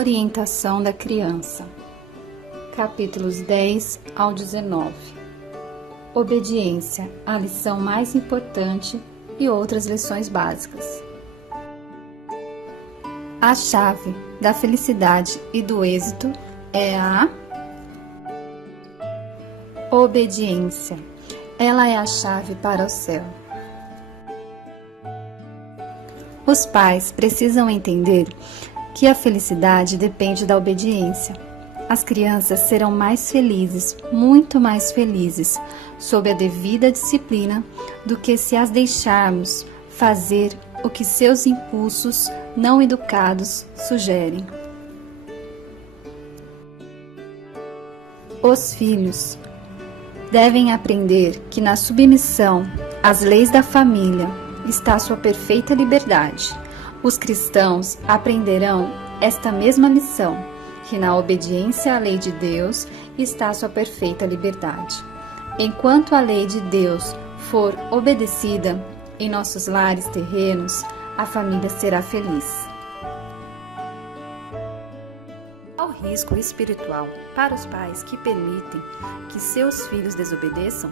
Orientação da criança. Capítulos 10 ao 19. Obediência, a lição mais importante e outras lições básicas. A chave da felicidade e do êxito é a obediência. Ela é a chave para o céu. Os pais precisam entender que a felicidade depende da obediência. As crianças serão mais felizes, muito mais felizes, sob a devida disciplina, do que se as deixarmos fazer o que seus impulsos não educados sugerem. Os filhos devem aprender que na submissão às leis da família está sua perfeita liberdade. Os cristãos aprenderão esta mesma lição, que na obediência à lei de Deus está sua perfeita liberdade. Enquanto a lei de Deus for obedecida em nossos lares terrenos, a família será feliz. Há o risco espiritual para os pais que permitem que seus filhos desobedeçam?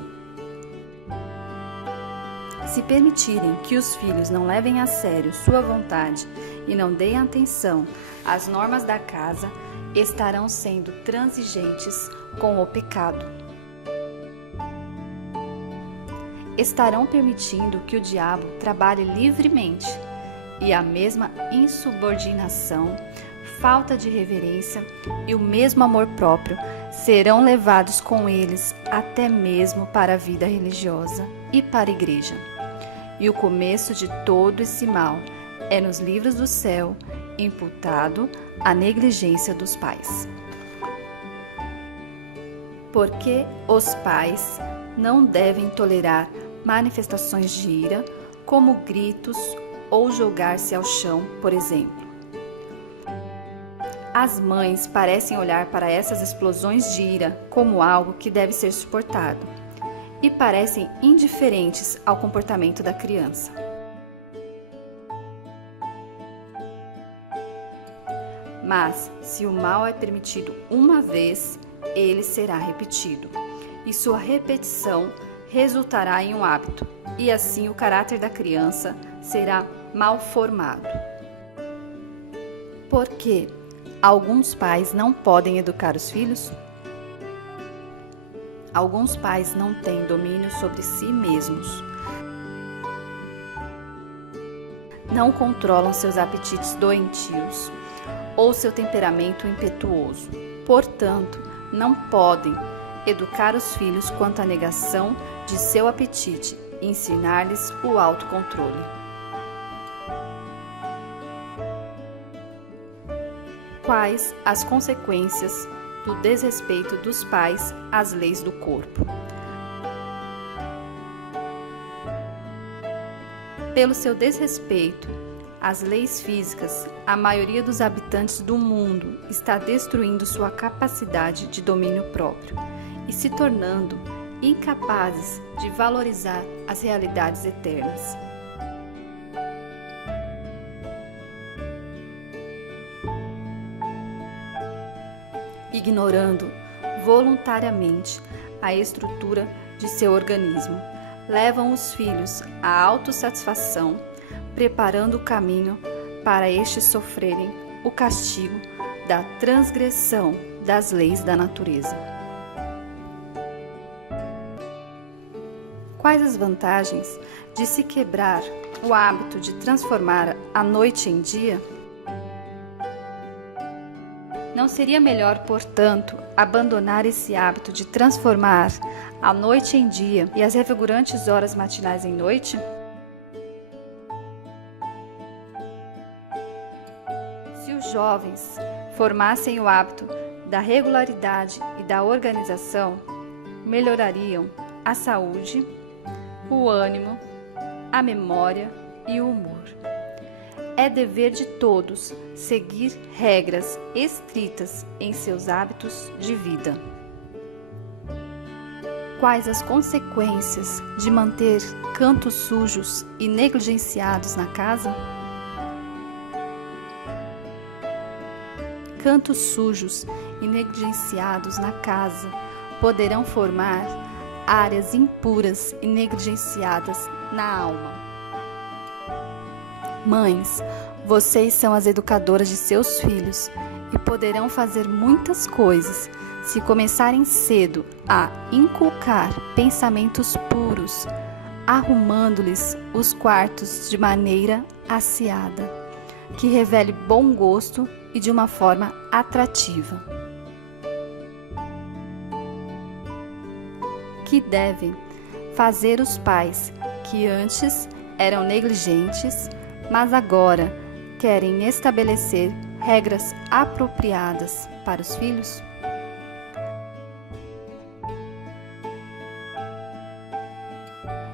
Se permitirem que os filhos não levem a sério sua vontade e não deem atenção às normas da casa, estarão sendo transigentes com o pecado. Estarão permitindo que o diabo trabalhe livremente, e a mesma insubordinação, falta de reverência e o mesmo amor próprio serão levados com eles até mesmo para a vida religiosa e para a igreja. E o começo de todo esse mal é nos livros do céu, imputado à negligência dos pais. Porque os pais não devem tolerar manifestações de ira, como gritos ou jogar-se ao chão, por exemplo. As mães parecem olhar para essas explosões de ira como algo que deve ser suportado, e parecem indiferentes ao comportamento da criança. Mas, se o mal é permitido uma vez, ele será repetido, e sua repetição resultará em um hábito, e assim o caráter da criança será mal formado. Por que alguns pais não podem educar os filhos? Alguns pais não têm domínio sobre si mesmos. Não controlam seus apetites doentios ou seu temperamento impetuoso. Portanto, não podem educar os filhos quanto à negação de seu apetite e ensinar-lhes o autocontrole. Quais as consequências do desrespeito dos pais às leis do corpo? Pelo seu desrespeito às leis físicas, a maioria dos habitantes do mundo está destruindo sua capacidade de domínio próprio e se tornando incapazes de valorizar as realidades eternas. Ignorando voluntariamente a estrutura de seu organismo, levam os filhos à autossatisfação, preparando o caminho para estes sofrerem o castigo da transgressão das leis da natureza. Quais as vantagens de se quebrar o hábito de transformar a noite em dia? Não seria melhor, portanto, abandonar esse hábito de transformar a noite em dia e as revigorantes horas matinais em noite? Se os jovens formassem o hábito da regularidade e da organização, melhorariam a saúde, o ânimo, a memória e o humor. É dever de todos seguir regras estritas em seus hábitos de vida. Quais as consequências de manter cantos sujos e negligenciados na casa? cantos sujos e negligenciados na casa poderão formar áreas impuras e negligenciadas na alma. Mães, vocês são as educadoras de seus filhos e poderão fazer muitas coisas se começarem cedo a inculcar pensamentos puros, arrumando-lhes os quartos de maneira asseada, que revele bom gosto e de uma forma atrativa. Que devem fazer os pais que antes eram negligentes, mas agora querem estabelecer regras apropriadas para os filhos?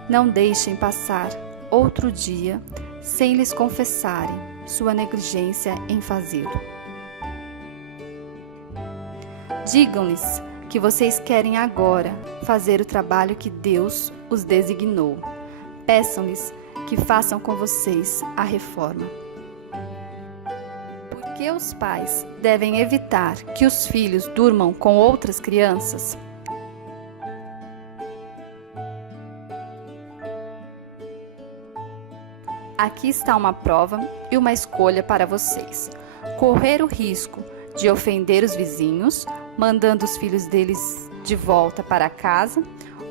Não deixem passar outro dia sem lhes confessarem sua negligência em fazê-lo. Digam-lhes que vocês querem agora fazer o trabalho que Deus os designou. Peçam-lhes que façam com vocês a reforma. Por que os pais devem evitar que os filhos durmam com outras crianças? Aqui está uma prova e uma escolha para vocês. Correr o risco de ofender os vizinhos, mandando os filhos deles de volta para casa,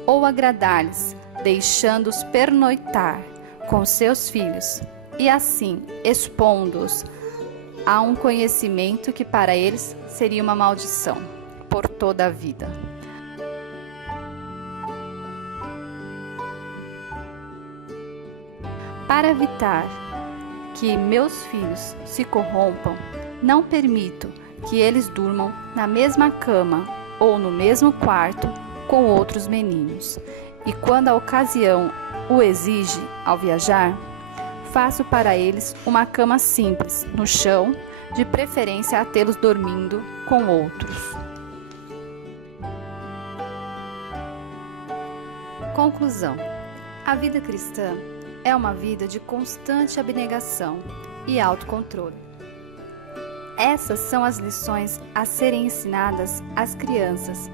ou agradar-lhes, deixando-os pernoitar com seus filhos e assim expondo-os a um conhecimento que para eles seria uma maldição por toda a vida. Para evitar que meus filhos se corrompam, não permito que eles durmam na mesma cama ou no mesmo quarto com outros meninos. E quando a ocasião o exige ao viajar, faço para eles uma cama simples no chão, de preferência a tê-los dormindo com outros. Conclusão: a vida cristã é uma vida de constante abnegação e autocontrole. Essas são as lições a serem ensinadas às crianças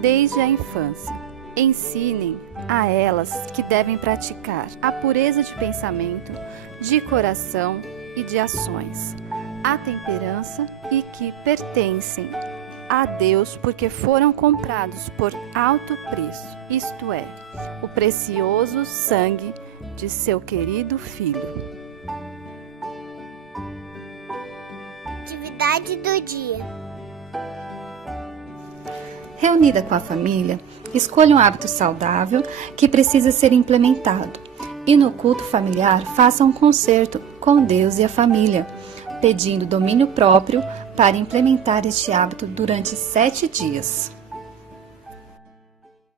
desde a infância. Ensinem a elas que devem praticar a pureza de pensamento, de coração e de ações, a temperança e que pertencem a Deus porque foram comprados por alto preço, isto é, o precioso sangue de seu querido Filho. Atividade do dia. Reunida com a família, escolha um hábito saudável que precisa ser implementado e no culto familiar faça um concerto com Deus e a família, pedindo domínio próprio para implementar este hábito durante 7 dias.